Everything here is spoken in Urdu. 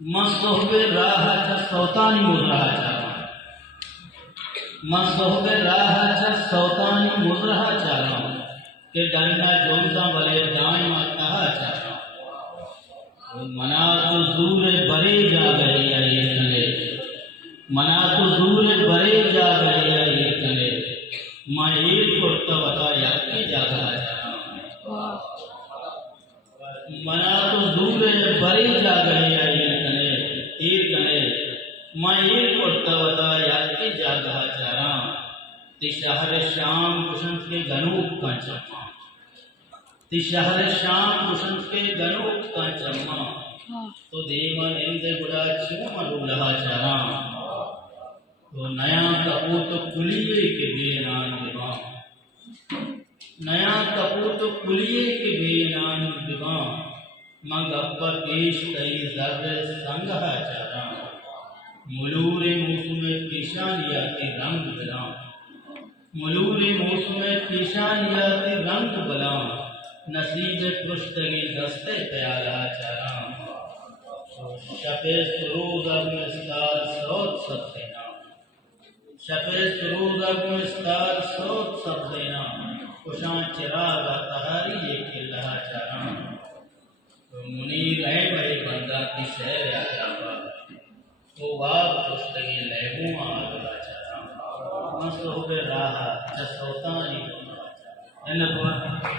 مصحب راہ سوتانی مزرہ چارا مصحب راہ سوتانی مزرہ چارا کہ ڈنڈا جوزا بلے دائما کہا چارا منا تو دور برے جا گئے یہ کلے منا تو دور برے جا گئے یہ کلے میں ایک کرتا بتا یاکی جا گا چارا منا تو دور برے جا گئے یہ کلے ایک کلے میں ایک کرتا بتا یاکی جا گا چارا تی شہر شام کشنس کے گنوب کا چمہ تی شہر شام کشنس کے گنوب کا چمہ تو دیمان اندے بڑا چوما رولہا چارا تو نیا کپوت کلیے کے بے نان دیوان نیا کپوت کلیے کے بے نان دیوان مگ ابا پیش کئی ذر سنگھا چارا ملور موسم پیشانیا کے رنگ بلا ملور موسم پیشانیا کے رنگ بلا نصیب پرشتگی دستے پیالا چارا شب سرود اگمستار سوت سب دینا شب سرود اگمستار سوت سب دینا کشاں چراغ تہاری یہ کھلہا چارا منیر ہے بڑے بندہ کی سیر آجابا تو باب پرشتگی لہبوں آدھا چارا مصحب راہ چسوتانی چارا